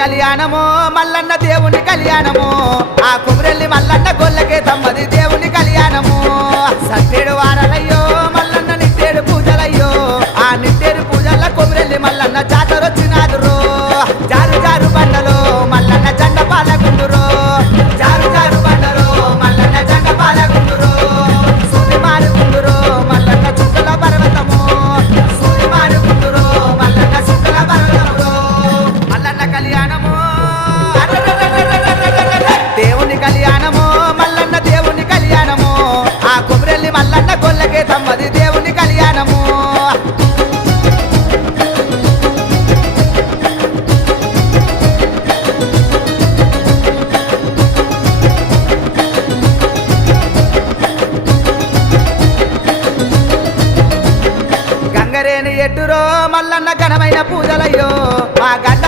కళ్యాణము మల్లన్న దేవుని కళ్యాణము. ఆ కుమరెల్లి మల్లన్న గొల్లకే తమ్మది దేవుని కళ్యాణము. సత్తేడు వారలయ్యో మల్లన్న నిట్టేడు పూజలయ్యో. ఆ నిట్టేడు పూజల కుమరెల్లి మల్లన్న జాతర అది దేవుని కళ్యాణము. గంగరేని ఎట్టురో మల్లన్న ఘనమైన పూజలయ్యో మా గడ్డ